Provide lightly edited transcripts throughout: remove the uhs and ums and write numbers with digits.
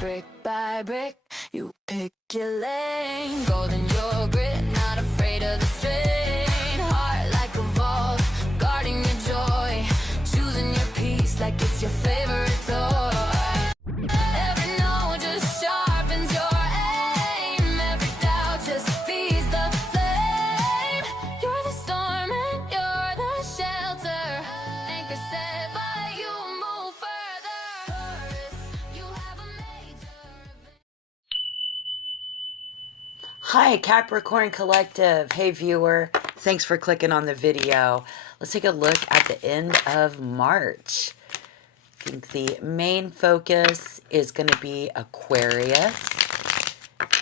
Brick by brick, you pick your lane. Golden yogurt, not afraid of the strain. Heart like a vault, guarding your joy. Choosing your peace like it's your favorite toy. Every no just sharpens your aim. Every doubt just feeds the flame. You're the storm and you're the shelter. Anchor set by you, move further. You have a major event. Hi, Capricorn Collective. Hey, viewer. Thanks for clicking on the video. Let's take a look at the end of March. I think the main focus is going to be Aquarius.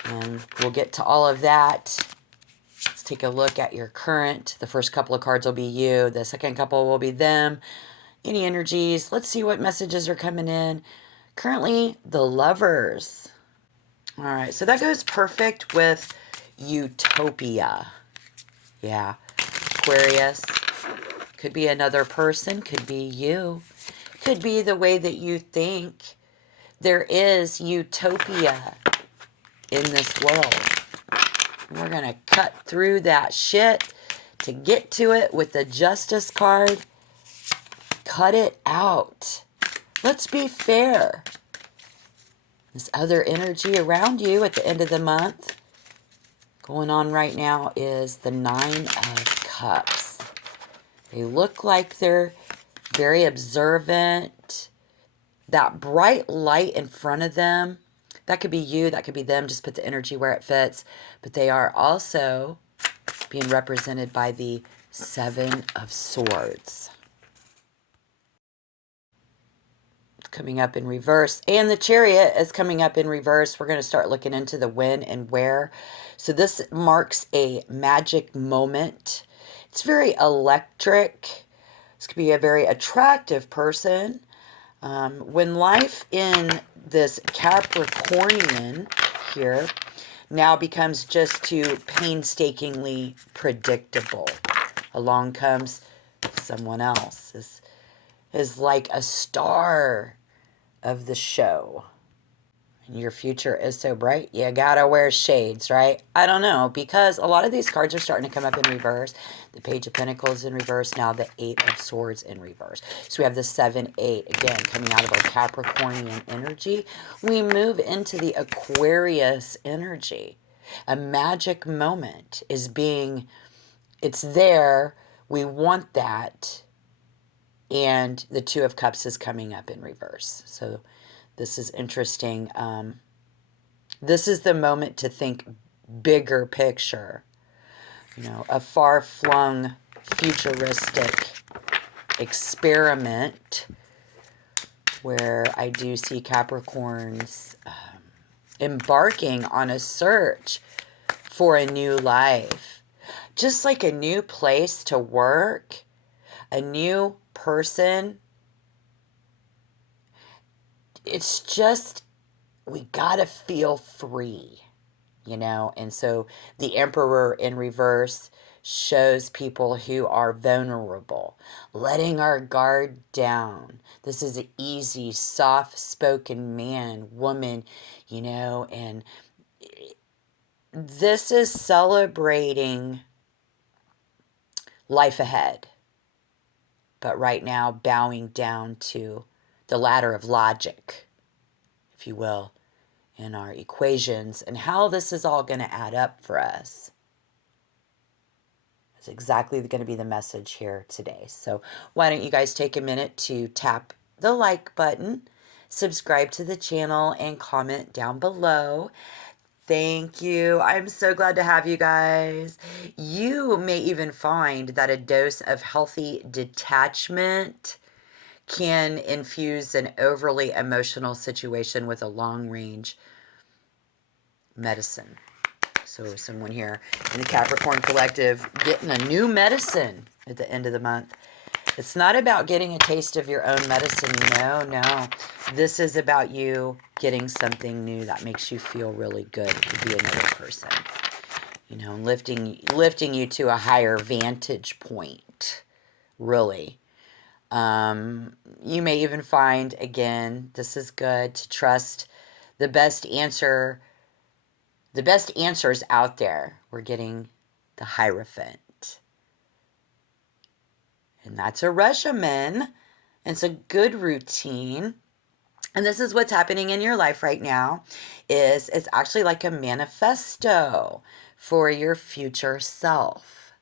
And we'll get to all of that. Let's take a look at your current. The first couple of cards will be you. The second couple will be them. Any energies. Let's see what messages are coming in. Currently, the Lovers. All right, so that goes perfect with utopia. Yeah, Aquarius. Could be another person, could be you. Could be the way that you think. There is utopia in this world. We're going to cut through that shit to get to it with the Justice card. Cut it out. Let's be fair. This other energy around you at the end of the month going on right now is the Nine of Cups. They look like they're very observant. That bright light in front of them, that could be you, that could be them. Just put the energy where it fits. But they are also being represented by the Seven of Swords. Coming up in reverse, and the Chariot is coming up in reverse. We're going to start looking into the when and where. So this marks a magic moment. It's very electric. This could be a very attractive person. When life in this Capricornian here now becomes just too painstakingly predictable, along comes someone else. This is like a star of the show. And your future is so bright, you gotta wear shades, right? I don't know, because a lot of these cards are starting to come up in reverse. The Page of Pentacles in reverse, now the Eight of Swords in reverse. So we have the 7-8, again, coming out of our Capricornian energy. We move into the Aquarius energy. A magic moment is being, it's there, we want that, and the Two of Cups is coming up in reverse. So this is interesting. This is the moment to think bigger picture. You know, a far-flung, futuristic experiment where I do see Capricorns embarking on a search for a new life. Just like a new place to work, a new person. It's just, we gotta feel free, you know. And so the Emperor in reverse shows people who are vulnerable, letting our guard down. This is an easy, soft-spoken man, woman, you know, and this is celebrating life ahead. But right now, bowing down to the ladder of logic, if you will, in our equations and how this is all going to add up for us. That's exactly going to be the message here today. So why don't you guys take a minute to tap the like button, subscribe to the channel, and comment down below. Thank you. I'm so glad to have you guys. You may even find that a dose of healthy detachment can infuse an overly emotional situation with a long-range medicine. So someone here in the Capricorn Collective getting a new medicine at the end of the month. It's not about getting a taste of your own medicine. No. This is about you getting something new that makes you feel really good. It could be another person. You know, lifting you to a higher vantage point, really. You may even find, again, this is good, to trust the best answer, the best answers out there. We're getting the Hierophant. And that's a regimen. It's a good routine. And this is what's happening in your life right now, is it's actually like a manifesto for your future self.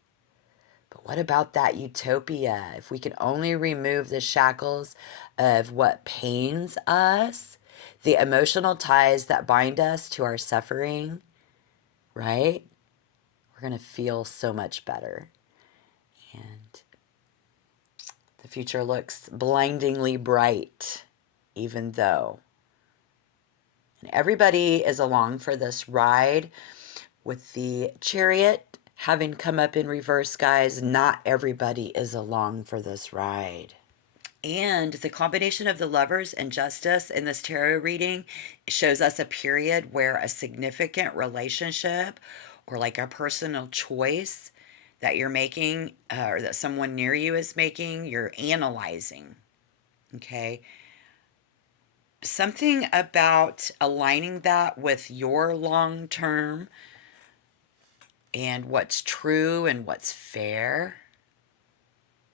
But what about that utopia? If we could only remove the shackles of what pains us, the emotional ties that bind us to our suffering, right? We're going to feel so much better. And the future looks blindingly bright, even though. And everybody is along for this ride. With the Chariot having come up in reverse, guys, not everybody is along for this ride. And the combination of the Lovers and Justice in this tarot reading shows us a period where a significant relationship or like a personal choice that you're making or that someone near you is making, you're analyzing. Okay. Something about aligning that with your long term and what's true and what's fair.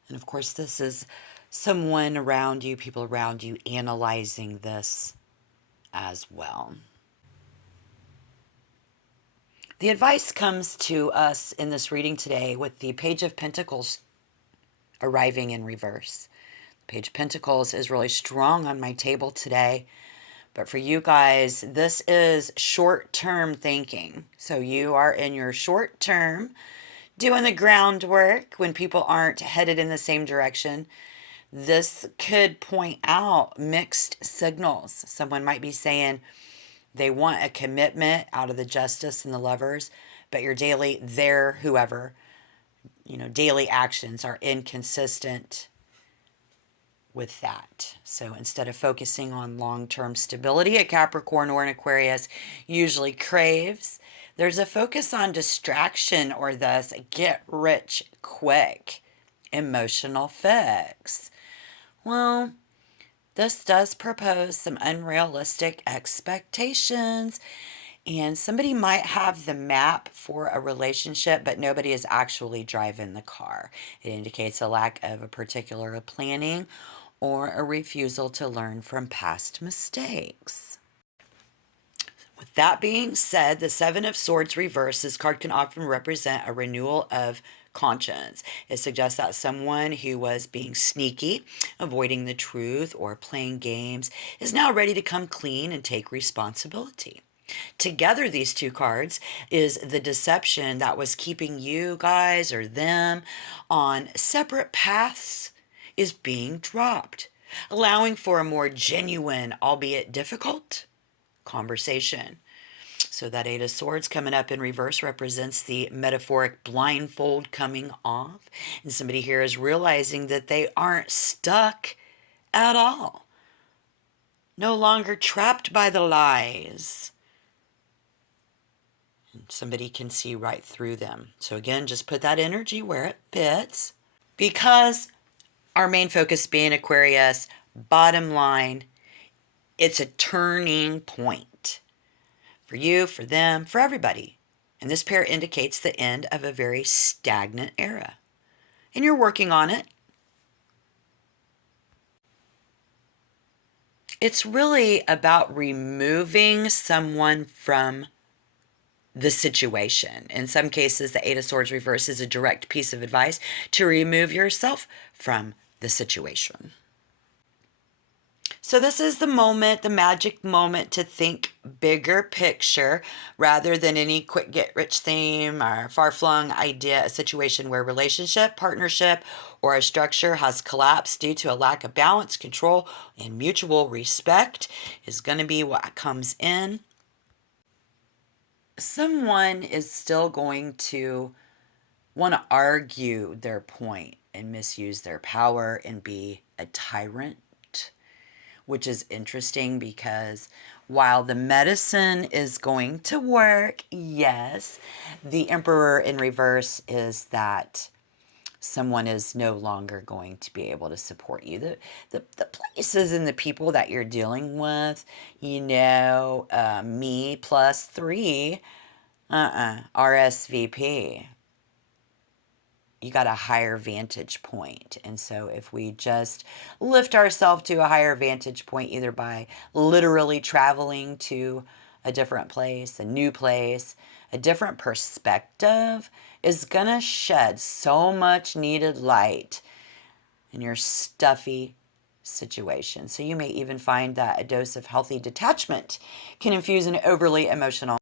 And of course, this is someone around you, people around you, analyzing this as well. The advice comes to us in this reading today with the Page of Pentacles arriving in reverse. The Page of Pentacles is really strong on my table today. But for you guys, this is short-term thinking. So you are in your short term, doing the groundwork when people aren't headed in the same direction. This could point out mixed signals. Someone might be saying they want a commitment out of the Justice and the Lovers, but your daily, whoever, daily actions are inconsistent with that. So instead of focusing on long-term stability, a Capricorn or an Aquarius usually craves, there's a focus on distraction or thus get rich quick emotional fix. Well, this does propose some unrealistic expectations, and somebody might have the map for a relationship, but nobody is actually driving the car. It indicates a lack of a particular planning or a refusal to learn from past mistakes. With that being said, the Seven of Swords reverse, this card can often represent a renewal of conscience. It suggests that someone who was being sneaky, avoiding the truth, or playing games is now ready to come clean and take responsibility. Together, these two cards is the deception that was keeping you guys or them on separate paths is being dropped, allowing for a more genuine, albeit difficult, conversation. So that Eight of Swords coming up in reverse represents the metaphoric blindfold coming off. And somebody here is realizing that they aren't stuck at all. No longer trapped by the lies. And somebody can see right through them. So again, just put that energy where it fits. Because our main focus being Aquarius, bottom line, it's a turning point. For you, for them, for everybody. And this pair indicates the end of a very stagnant era. And you're working on it. It's really about removing someone from the situation. In some cases, the Eight of Swords reverse is a direct piece of advice to remove yourself from the situation. So this is the moment, the magic moment to think bigger picture rather than any quick get rich theme or far-flung idea, a situation where relationship, partnership, or a structure has collapsed due to a lack of balance, control, and mutual respect is going to be what comes in. Someone is still going to want to argue their point and misuse their power and be a tyrant, which is interesting because while the medicine is going to work, yes, the Emperor in reverse is that someone is no longer going to be able to support you. The places and the people that you're dealing with, me plus three, RSVP. You got a higher vantage point. And so if we just lift ourselves to a higher vantage point, either by literally traveling to a different place, a new place, a different perspective, is going to shed so much needed light in your stuffy situation. So you may even find that a dose of healthy detachment can infuse an overly emotional